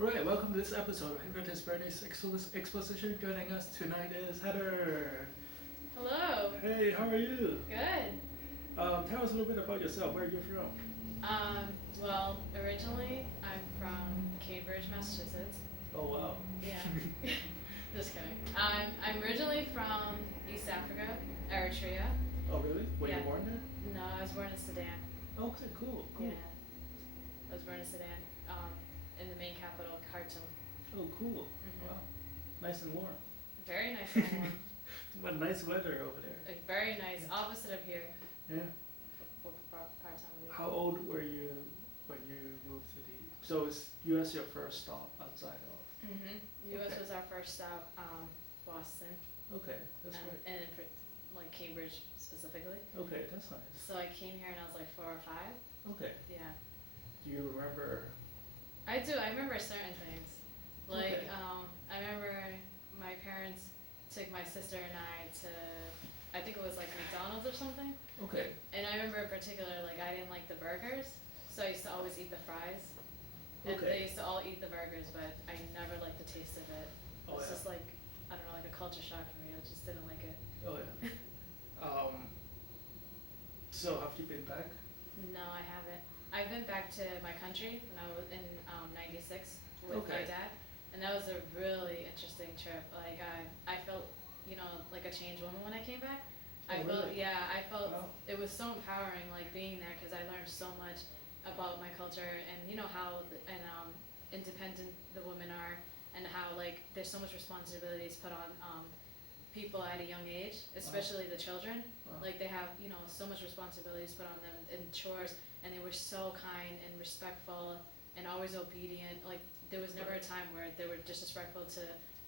Alright, welcome to this episode of Hypnotist Bernie's Exposition. Joining us tonight is Heather. Hello. Hey, how are you? Good. Tell us a little bit about yourself, where you're from. Well, originally I'm from Cambridge, Massachusetts. Oh wow. Yeah. Just kidding. I'm originally from East Africa, Eritrea. Oh really? Were Yeah. you born there? No, I was born in Sudan. Okay, cool. Yeah. I was born in Sudan, in the main capital, Khartoum. Oh cool. Mhm. Wow. Nice and warm. Very nice and warm. But nice weather over there. Like, very nice. Opposite of here. Yeah. Part-time of the year. How old were you when you moved to the... So is US your first stop outside of... US Okay. was our first stop, Boston, Okay, that's great. and for, like Cambridge specifically. Okay, that's nice. So I came here and I was like 4 or 5. Okay. Yeah. Do you remember... I do. I remember certain things. Like, Okay. I remember my parents took my sister and I to, I think it was like McDonald's or something. Okay. And I remember in particular, like, I didn't like the burgers, so I used to always eat the fries. And Okay. they used to all eat the burgers, but I never liked the taste of it. Oh, It's yeah. just like, I don't know, like a culture shock for me. I just didn't like it. Oh yeah. So have you been back? No, I haven't. I've been back to my country when I was in '96 with my Okay. dad, and that was a really interesting trip. Like I felt, like a changed woman when I came back. Oh, really? I felt Wow. it was so empowering, like being there, because I learned so much about my culture and how independent the women are, and how like there's so much responsibilities put on people at a young age, especially the children. Wow. Like they have, so much responsibilities put on them and chores, and they were so kind and respectful and always obedient. Like there was never a time where they were disrespectful to,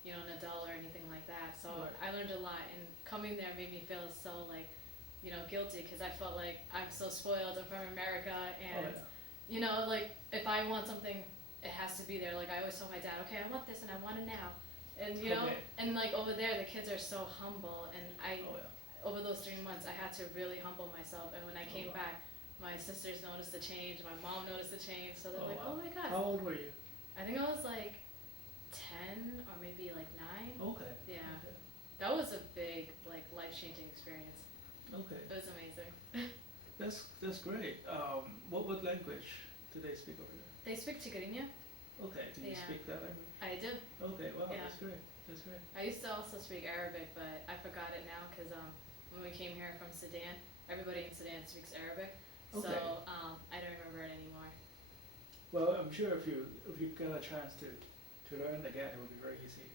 an adult or anything like that. So Right. I learned a lot, and coming there made me feel so like, guilty, because I felt like I'm so spoiled. I'm from America, and like if I want something, it has to be there. Like I always told my dad, okay, I want this and I want it now. And Okay. and like over there, the kids are so humble, and Oh yeah. over those 3 months, I had to really humble myself. And when I came wow. back, my sisters noticed the change, my mom noticed the change. So they're like, wow. oh my God. How old were you? I think I was like 10 or maybe like 9. Okay. Yeah. Okay. That was a big, like, life-changing experience. Okay. It was amazing. That's great. What language do they speak over there? They speak Tigrinya. Okay. Do you Yeah. speak that language? I do. Okay. Wow. Yeah. That's great. That's great. I used to also speak Arabic, but I forgot it now because when we came here from Sudan, everybody in Sudan speaks Arabic. Okay. So I don't remember it anymore. Well, I'm sure if you get a chance to learn again, it will be very easy.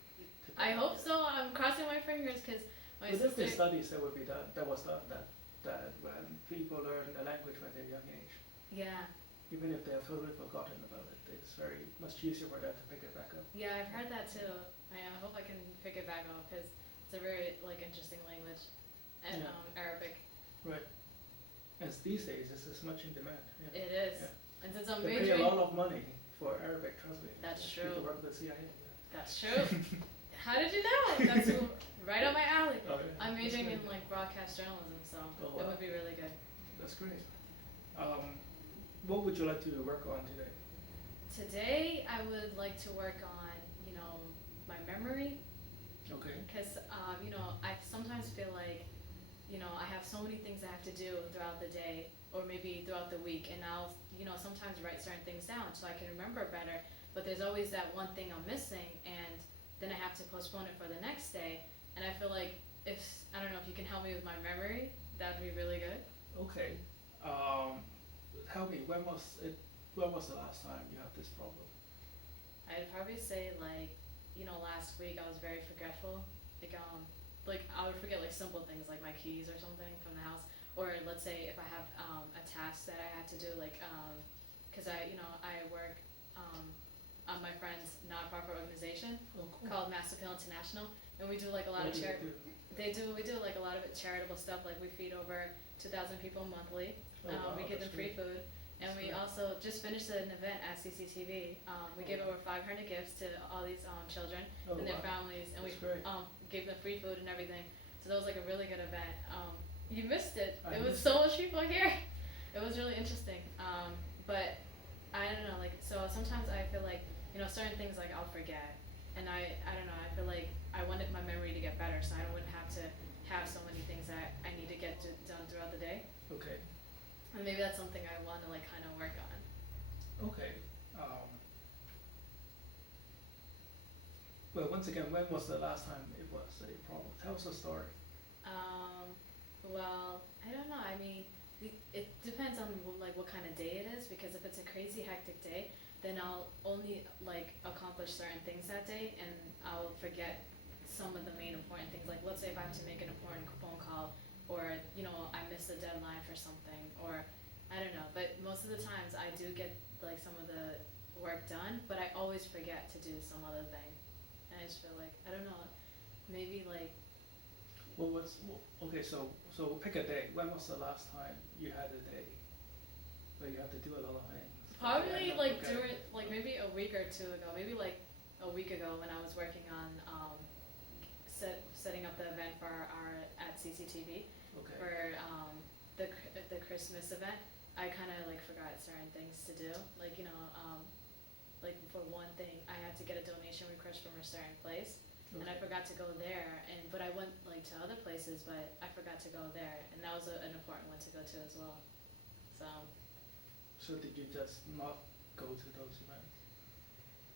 To I pick hope up. so. I'm crossing my fingers because my But there's been sister. studies that will be done. That was done that when people learn a language when they're young age, Yeah, even if they have totally forgotten about it, it's very much easier for them to pick it back up. yeah, I've heard that too. I hope I can pick it back up because it's a very like interesting language, and Yeah. Arabic. Right. And these days, this is much in demand. Yeah. It is, Yeah. and since I'm They pay a majoring, lot of money for Arabic translating. That's People true. work with the CIA. that's true. How did you know? That's right up my alley. Oh, yeah. I'm That's majoring great. in like broadcast journalism, so Oh, it wow. would be really good. That's great. What would you like to work on today? Today, I would like to work on, my memory, Okay. because, I sometimes feel like, I have so many things I have to do throughout the day, or maybe throughout the week, and I'll, sometimes write certain things down so I can remember better, but there's always that one thing I'm missing, and then I have to postpone it for the next day, and I feel like I don't know if you can help me with my memory, that would be really good. Okay. Tell me, when was the last time you had this problem? I'd probably say like, last week I was very forgetful. Like I would forget like simple things like my keys or something from the house. Or let's say if I have a task that I had to do, like, cause I work on my friend's nonprofit organization Oh, cool. called Mass Appeal International, and we do like a lot What of do you do? we do like a lot of charitable stuff. Like we feed over 2,000 people monthly. Oh, wow, We give them that's free great. food. And That's we great. also just finished an event at CCTV. We gave over 500 gifts to all these children Oh, and their wow. families, and That's we great. gave them free food and everything. So that was like a really good event. You missed it. I It was missed so much people here. It was really interesting. But I don't know, like, so sometimes I feel like you know, certain things like I'll forget, and I don't know, I feel like I wanted my memory to get better, so I wouldn't have to have so many things that I need to get done throughout the day. Okay. And maybe that's something I want to like kind of work on. Okay. Well, once again, when was the last time it was a problem? Tell us a story. Well, I don't know. I mean, it depends on like what kind of day it is, because if it's a crazy hectic day, then I'll only like accomplish certain things that day, and I'll forget some of the main important things. Like let's say if I have to make an important phone call, or you know I missed a deadline for something, or I don't know. But most of the times I do get like some of the work done, but I always forget to do some other thing. And I just feel like, I don't know, maybe like. Well, okay, so pick a day. When was the last time you had a day where you had to do a lot of things? Probably like during, like maybe a week or two ago, maybe like a week ago when I was working on setting up the event for our at CCTV, okay. for the Christmas event. I kind of like forgot certain things to do, like you know, like for one thing, I had to get a donation request from a certain place. Okay. And I forgot to go there, but I went like to other places, but I forgot to go there, and that was an important one to go to as well. So did you just not go to those events?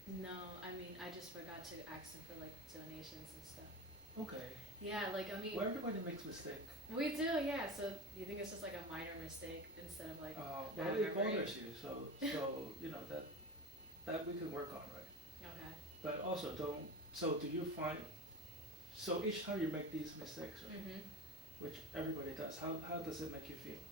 No, I mean I just forgot to ask them for like donations and stuff. Okay. Yeah, like I mean. Well, everybody makes mistake. We do, yeah. So you think it's just like a minor mistake instead of like. Well, it bothers you, so you know that we can work on, right? Okay. But also don't. So do you find, so each time you make these mistakes, right, which everybody does, how does it make you feel?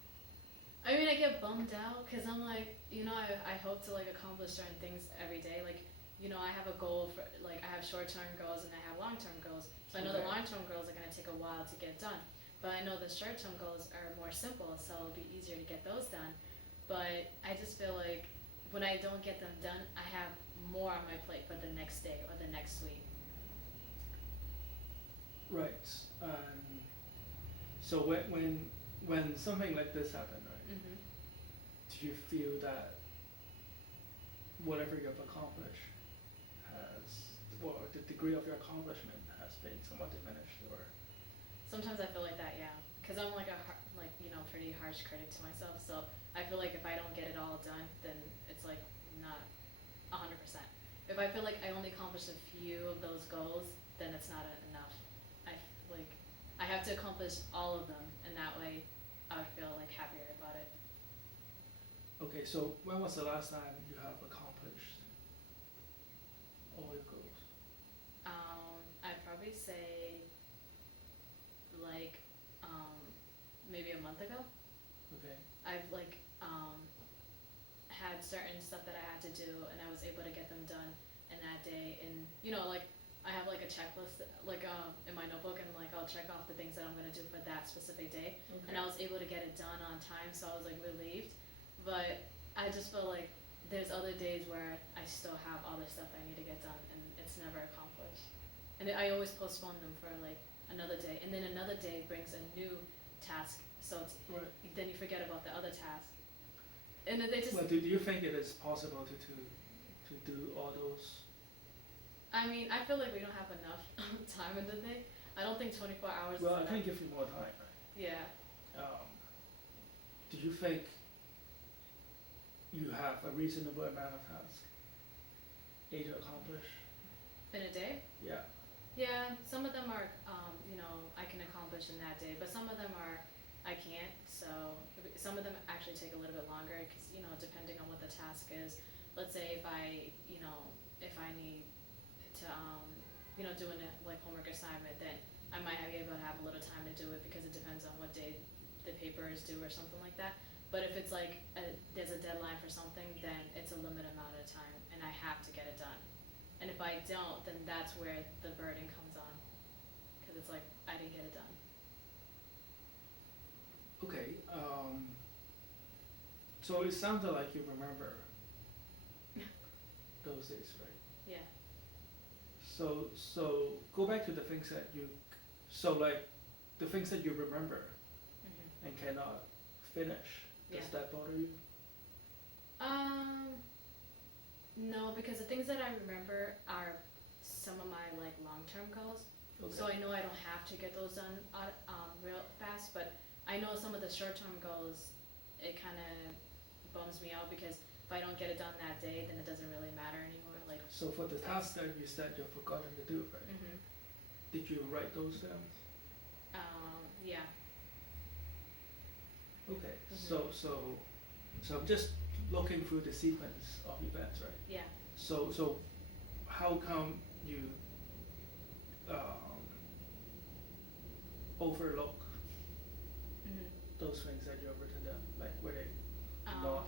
I mean, I get bummed out because I'm like, you know, I hope to like accomplish certain things every day. Like, you know, I have a goal for, like I have short-term goals and I have long-term goals. So I know the long-term goals are going to take a while to get done. But I know the short-term goals are more simple, so it'll be easier to get those done. But I just feel like when I don't get them done, I have more on my plate for the next day or the next week. Right. So when something like this happened, right? Do you feel that whatever you've accomplished or the degree of your accomplishment has been somewhat diminished, or? Sometimes I feel like that, yeah. Because I'm like pretty harsh critic to myself. So I feel like if I don't get it all done, then it's like not 100%. If I feel like I only accomplished a few of those goals, then it's not enough. I have to accomplish all of them, and that way I would feel like happier about it. Okay, so when was the last time you have accomplished all your goals? I'd probably say like maybe a month ago. Okay. I've like had certain stuff that I had to do, and I was able to get them done in that day. And you know, like I have like a checklist like in my notebook, and like I'll check off the things that I'm gonna do for that specific day. Okay. And I was able to get it done on time, so I was like relieved. But I just feel like there's other days where I still have other stuff I need to get done, and it's never accomplished. And I always postpone them for like another day, and then another day brings a new task, so then you forget about the other task. And then they just. Well, do you think it is possible to do all those? I mean, I feel like we don't have enough time in the day. I don't think 24 hours. Well, is I can give you more time, right? Yeah. Do you think you have a reasonable amount of tasks to accomplish? In a day? Yeah. Yeah, some of them are, you know, I can accomplish in that day, but some of them are, I can't. So some of them actually take a little bit longer because, you know, depending on what the task is. Let's say if I need to, you know, do a like homework assignment, then I might be able to have a little time to do it because it depends on what day the paper is due or something like that. But if it's like there's a deadline for something, then it's a limited amount of time and I have to get it done. And if I don't, then that's where the burden comes on, because it's like I didn't get it done. Okay. So it sounded like you remember those days, right? Yeah. So go back to the things that you, the things that you remember and cannot finish. Does that bother you? No, because the things that I remember are some of my like long-term goals. Okay. So I know I don't have to get those done real fast, but I know some of the short-term goals, it kind of bums me out because if I don't get it done that day, then it doesn't really matter anymore. Like. So for the task that you said you've forgotten to do, right? Mhm. Did you write those down? Yeah. Okay. Mhm. So I'm just looking through the sequence of events, right? Yeah. So how come you overlook Mhm. those things that you've written down? Like were they not?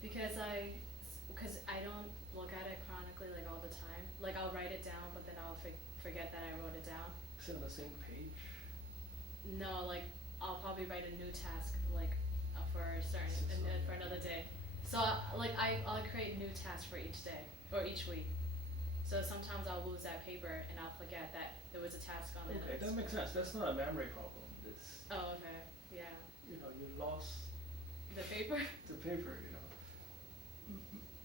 Because I don't look at it chronically like all the time. Like I'll write it down, but then I'll forget that I wrote it down. Is it on the same page? No, like I'll probably write a new task like for a certain for another day. So I'll create new tasks for each day or each week. So sometimes I'll lose that paper and I'll forget that there was a task on it. Okay, that makes sense. That's not a memory problem. It's Okay, yeah. you lost The paper? the paper,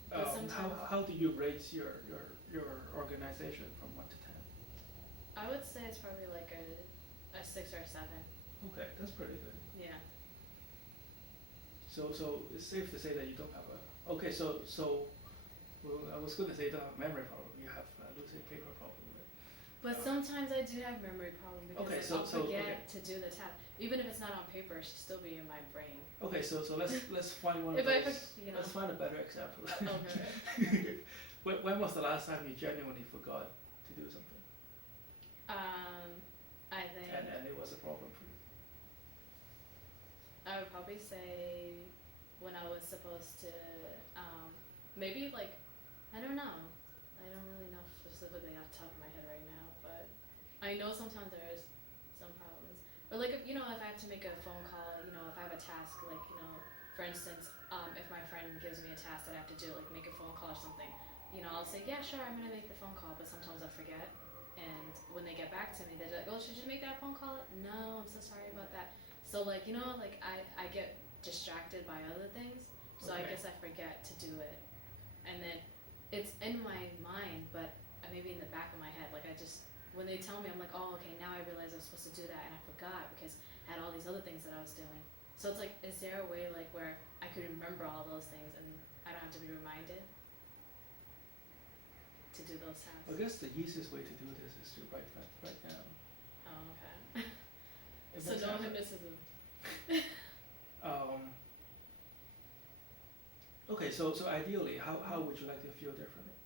But sometimes how do you rate your organization from 1 to 10? I would say it's probably like a 6 or a 7. Okay, that's pretty good. Yeah. So it's safe to say that you don't have a okay. So well, I was going to say you don't have a memory problem. You have a losing paper problem. Right? But sometimes I do have memory problem because Okay, I'll forget to do the task. Even if it's not on paper, it should still be in my brain. Okay, so let's find one of If I those. Let's find a better example. Okay. When was the last time you genuinely forgot to do something? I think And it was a problem for you. I would probably say when I was supposed to, maybe like, I don't know. I don't really know specifically off the top of my head right now, but I know sometimes there is some problems. Or like, if I have to make a phone call, if I have a task, like, for instance, if my friend gives me a task that I have to do, like make a phone call or something, I'll say, yeah, sure, I'm gonna make the phone call, but sometimes I'll forget. And when they get back to me, they're like, oh, should you make that phone call? No, I'm so sorry about that. So like, I get distracted by other things, so I guess I forget to do it. And then it's in my mind, but maybe in the back of my head, like when they tell me, I'm like, oh, okay, now I realize I was supposed to do that, and I forgot because I had all these other things that I was doing. So it's like, is there a way like where I could remember all those things and I don't have to be reminded to do those tasks? I guess the easiest way to do this is to write down. Oh, okay. It So makes no sense. hypnotism. Okay, so ideally, how would you like to feel differently?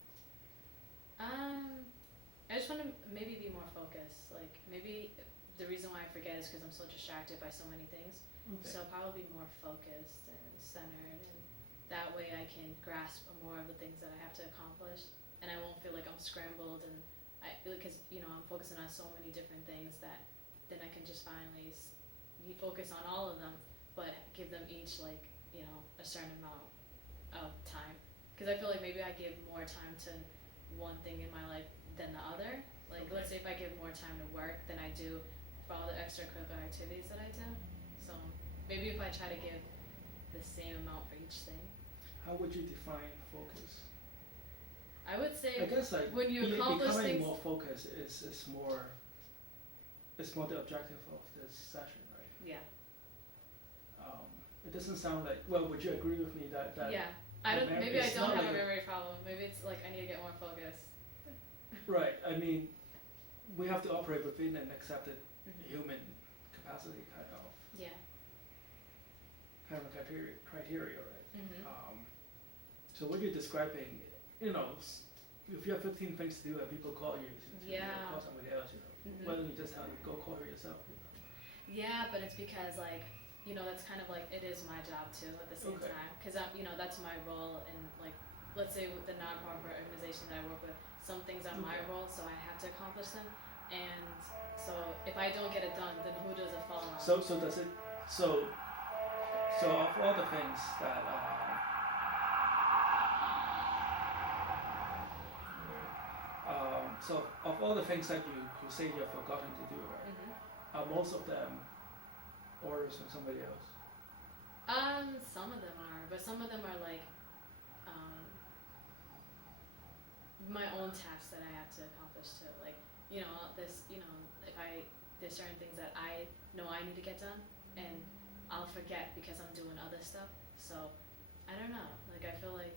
I just want to maybe be more focused. Like maybe the reason why I forget is because I'm so distracted by so many things. Okay. So probably more focused and centered, and that way I can grasp more of the things that I have to accomplish, and I won't feel like I'm scrambled, and because I'm focusing on so many different things that then I can just finally focus on all of them, but give them each like a certain amount of time. Because I feel like maybe I give more time to one thing in my life than the other. Like let's say if I give more time to work than I do for all the extracurricular activities that I do. So maybe if I try to give the same amount for each thing. How would you define focus? I would say I guess like when you accomplish becoming things more focused is more the objective of this session, right? Yeah. It doesn't sound like, well, would you agree with me that Yeah. Maybe I it's don't not have like a memory problem. Maybe it's like I need to get more focused. right, I mean, we have to operate within an accepted human capacity kind of Yeah. criteria, right? So what you're describing, if you have 15 things to do and people call you to call somebody else, why don't you just tell them, go call her yourself? Yeah, but it's because like, that's kind of like, it is my job too at the same time. Because that's my role in like, let's say with the non-profit organization that I work with, some things are my role, so I have to accomplish them. And so if I don't get it done, then who does it fall on? So does it, so of all the things that, so of all the things that you say you've forgotten to do, right? Are most of them orders from somebody else? Some of them are, but some of them are like, my own tasks that I have to accomplish too. Like, you know, this, you know, there's certain things that I know I need to get done, and I'll forget because I'm doing other stuff. So, I don't know. Like, I feel like.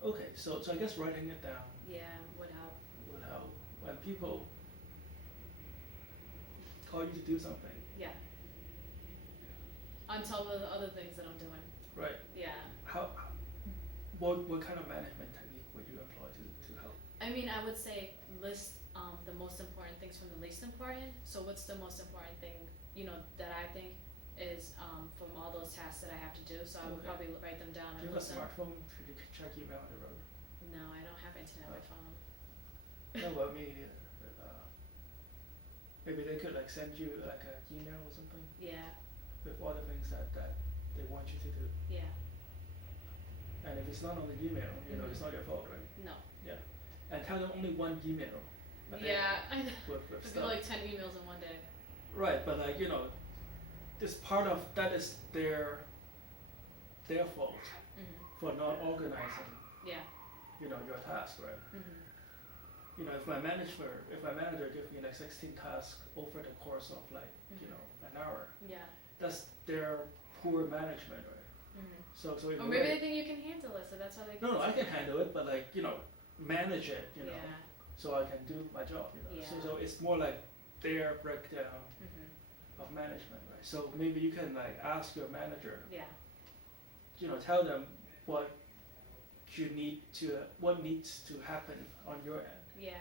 Okay, so I guess writing it down. Yeah, would help. Would help when people call you to do something. Yeah. On top of the other things that I'm doing. Right. Yeah. What kind of management technique would you employ to help? I mean, I would say list the most important things from the least important. So what's the most important thing, you know, that I think is from all those tasks that I have to do. So I would probably write them down. Do you have a smartphone? Could you check email on the road? No, I don't have internet on my phone. No, well, me neither. But, maybe they could like send you like an email or something. Yeah. With all the things that they want you to do. Yeah. And if it's not on the email, you know, it's not your fault, right? No. Yeah. And tell them only one email. Yeah, I know. With It'd stuff. be like 10 emails in one day. Right, but like, you know, this part of that is their fault for not organizing. Yeah. You know, your task, right? You know, if my manager gives me like 16 tasks over the course of like, you know, an hour. Yeah. That's their poor management, right? So or maybe they think you can handle it, so that's why they. No, I can handle it, but like, you know, manage it, you know, Yeah. so I can do my job, you know. Yeah. So it's more like their breakdown of management, right? So maybe you can like ask your manager, Yeah. you know, tell them what needs to happen on your end, Yeah.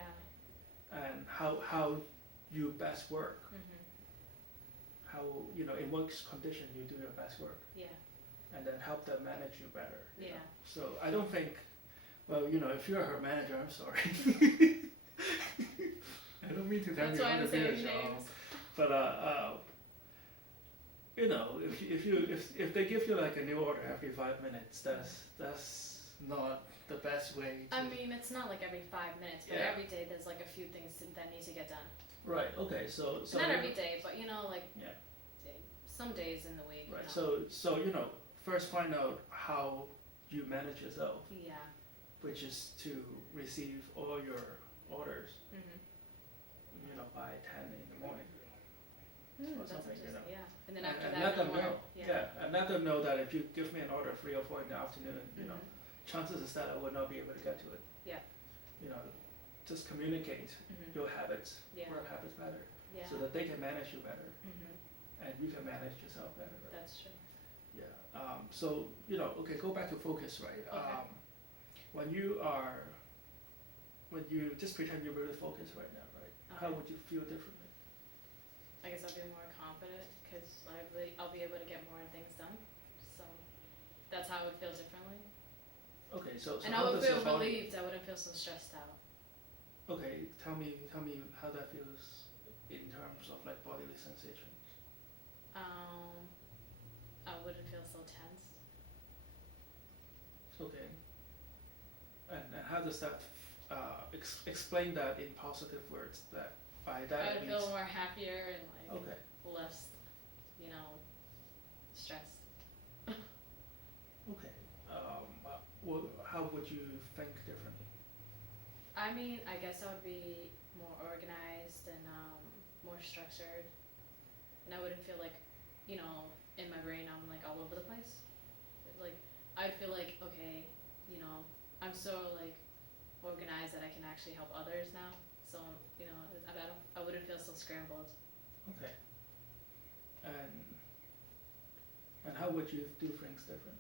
and how you best work, how, you know, in what condition you do your best work, Yeah. and then help them manage you better. You Yeah. know? So I don't think, well, you know, if you're her manager, I'm sorry. I don't mean to tell That's you why I on the didn't say video any show, names. but you know, if they give you like a new order every 5 minutes, that's not the best way to. I mean, it's not like every 5 minutes, but Yeah. every day there's like a few things that need to get done. Right. Okay. So Not every day, but you know, like Yeah. some days in the week. Right. You know. So you know, first find out how you manage yourself, Yeah. which is to receive all your orders, you know, by 10 in the morning. Or That's something, you interesting. know. Yeah. And then And after let that, them more. know. Yeah. And let them know that if you give me an order 3 or 4 in the afternoon, you know, chances is that I will not be able to get to it. Yeah. You know, just communicate your habits, Yeah. work habits better, Yeah. so that they can manage you better, Mhm. and you can manage yourself better. Right? That's true. Yeah. So you know, okay, go back to focus, right? Okay. When you just pretend you're really focused right now, right? How Okay. would you feel differently? I guess I'll be more confident because I'll be able to get more things done. So that's how I would feel differently. Okay, so And how I would does feel your body? relieved. I wouldn't feel so stressed out. Okay, tell me how that feels in terms of like bodily sensations. I wouldn't feel so tense. Okay. And how does that explain that in positive words? That by that I would means. feel more happier and like Okay. less, you know, stressed. Okay. How would you think differently? I mean, I guess I would be more organized and more structured, and I wouldn't feel like, you know, in my brain I'm like all over the place. Like I'd feel like, okay, you know, I'm so like organized that I can actually help others now. So you know, I wouldn't feel so scrambled. Okay. And how would you do things differently?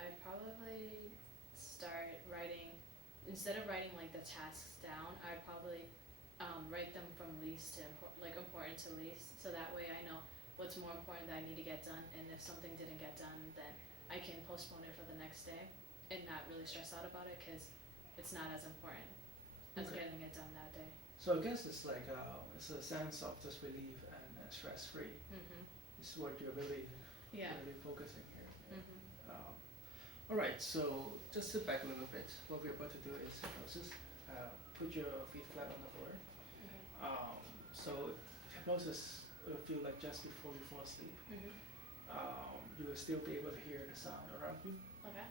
I'd probably start writing, instead of writing like the tasks down, I'd probably write them from least to important to least, so that way I know what's more important that I need to get done, and if something didn't get done, then I can postpone it for the next day and not really stress out about it because it's not as important as Okay. getting it done that day. So I guess it's like it's a sense of just relief and stress free. It's what you're really Yeah. really focusing here. Mhm. All right, so just sit back a little bit. What we're about to do is hypnosis. Put your feet flat on the floor. So hypnosis will feel like just before you fall asleep. You will still be able to hear the sound around you. Okay.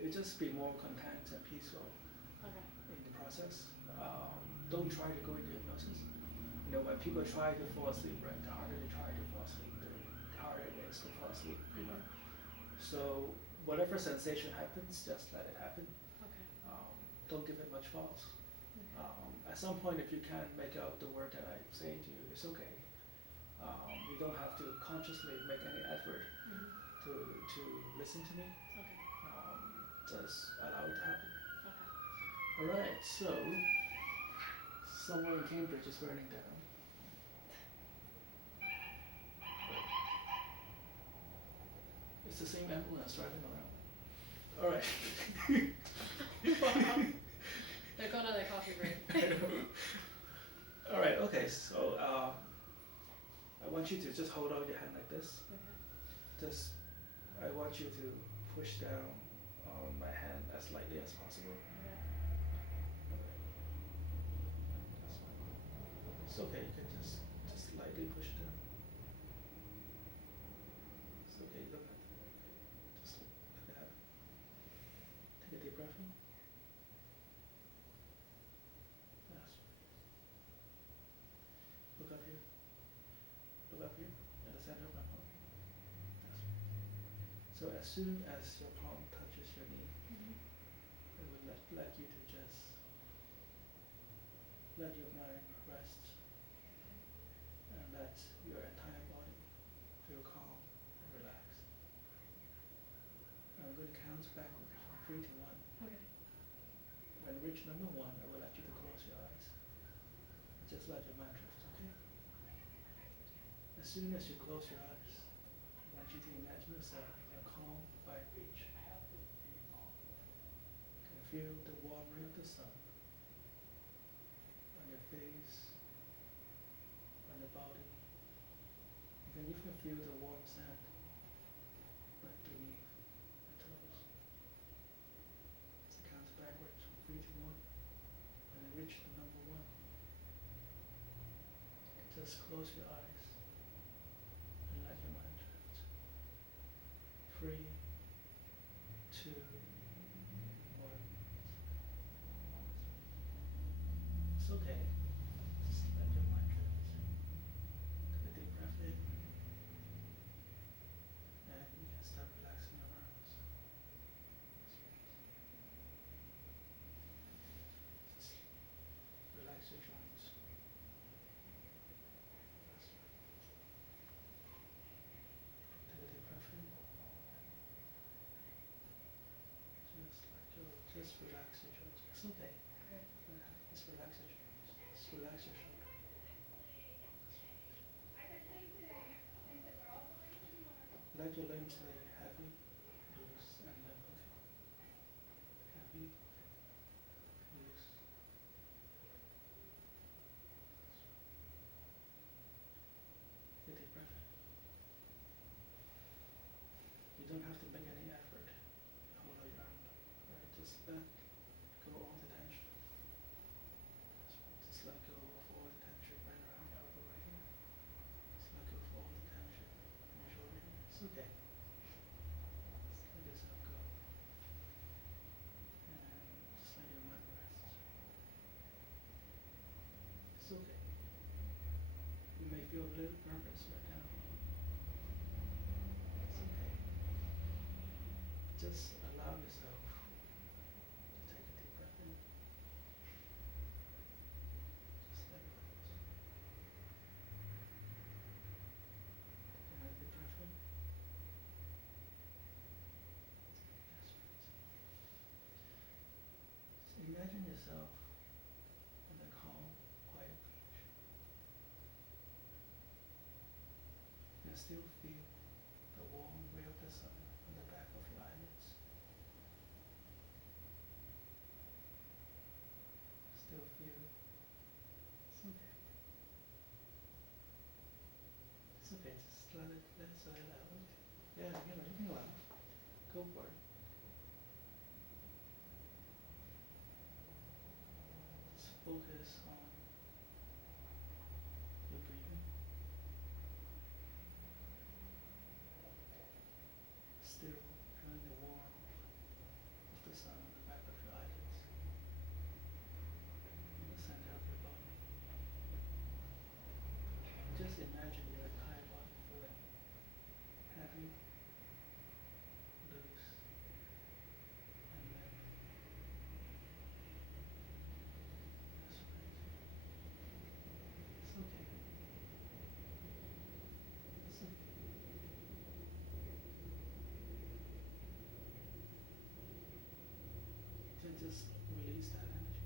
it just be more content and peaceful in the process. Don't try to go into hypnosis. You know, when people try to fall asleep, right, the harder they try to fall asleep, the harder it is to fall asleep, you know. So whatever sensation happens, just let it happen. Don't give it much thought. At some point, if you can't make out the word that I'm saying to you, it's okay. You don't have to consciously make any effort to listen to me. Just allow it to happen. Alright, so somewhere in Cambridge is burning down. It's the same ambulance driving around. Alright. They're going on their coffee break. Alright, okay, so I want you to just hold out your hand like this. Just, I want you to push down on my hand as lightly as possible. It's okay, you can just lightly push it down. It's okay, look at it. Just look at it. Take a deep breath in. Yes. Look up here. Look up here at the center of my palm. Yes. So as soon as your palm touches your knee, I would like you to just let your mind rest and let your entire body feel calm and relaxed. I'm going to count backwards from 3 to 1. When you reach number 1, I would like you to close your eyes. Just let your mind drift, okay? As soon as you close your eyes, I want you to imagine yourself in a calm, quiet beach. You can feel the warm ray of the sun on your face, on the body. You can even feel the warm sand right beneath your toes. So count backwards from 3 to 1. When you reach the number 1, just close your eyes and let your mind drift. 3, 2, 1. It's okay. Just let your mind drift. Take a deep breath in. And you can start relaxing your arms. Just relax your joints. Take a deep breath in. Just relax your joints. It's okay. Just relax your joints. Just relax your shoulder. Let your limbs lay heavy, loose, and limp. Heavy, loose. Take a deep breath. You don't have to make any effort. Hold out your arm. Right? Just let go all the tension. Just let go of all the tension right around your elbow right here. Just let go of all the tension in your shoulder here. It's okay. Just let yourself go. And just let your mind rest. It's okay. You may feel a little nervous right now. It's okay. Just allow yourself to take a deep breath in. Just let it out. And a deep breath in. That's right. Just imagine yourself on a calm, quiet beach. You still feel the warm ray of the sun on the back of your eyelids. Still feel it's okay. It's okay, just let it out. Yeah, you can laugh. Go for it. Just focus on your breathing. Still feeling the warmth just release that energy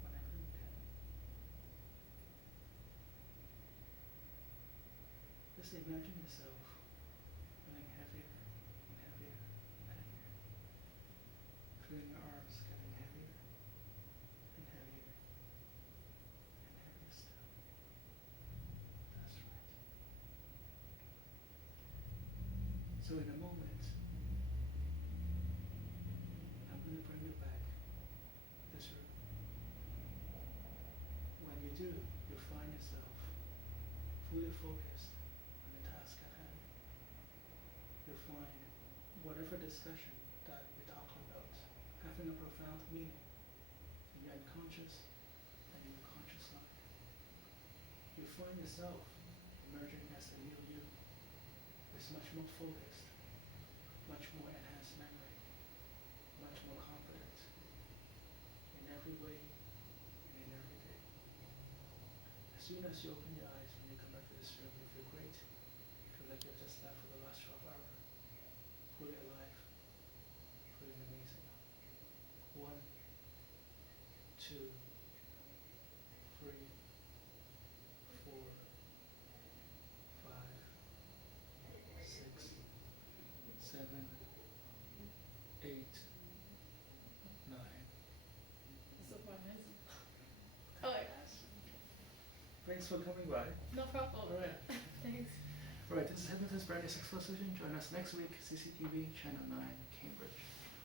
whenever you can. Just imagine yourself feeling heavier and heavier and heavier. Feeling your arms getting heavier and heavier and heavier still. That's right. So in a moment, I'm going to bring you back this room. When you do, you'll find yourself fully focused on the task at hand. You'll find whatever discussion that we talk about having a profound meaning in your unconscious and in your conscious life. You'll find yourself emerging as a new you. It's much more focused, much more enhanced memory, much more confident in every way and in every day. As soon as you open your eyes when you come back to this room, you feel great. You feel like you've just left for the last 12 hours, fully alive, feeling amazing. 1, 2, 3, 4, 5, 6, 7, 8, 9. So far, nice. Oh my gosh. Thanks for coming by. No problem. All right. Thanks. All right, this is Hypnotist Brandis Exposition. Join us next week, CCTV, Channel 9, Cambridge.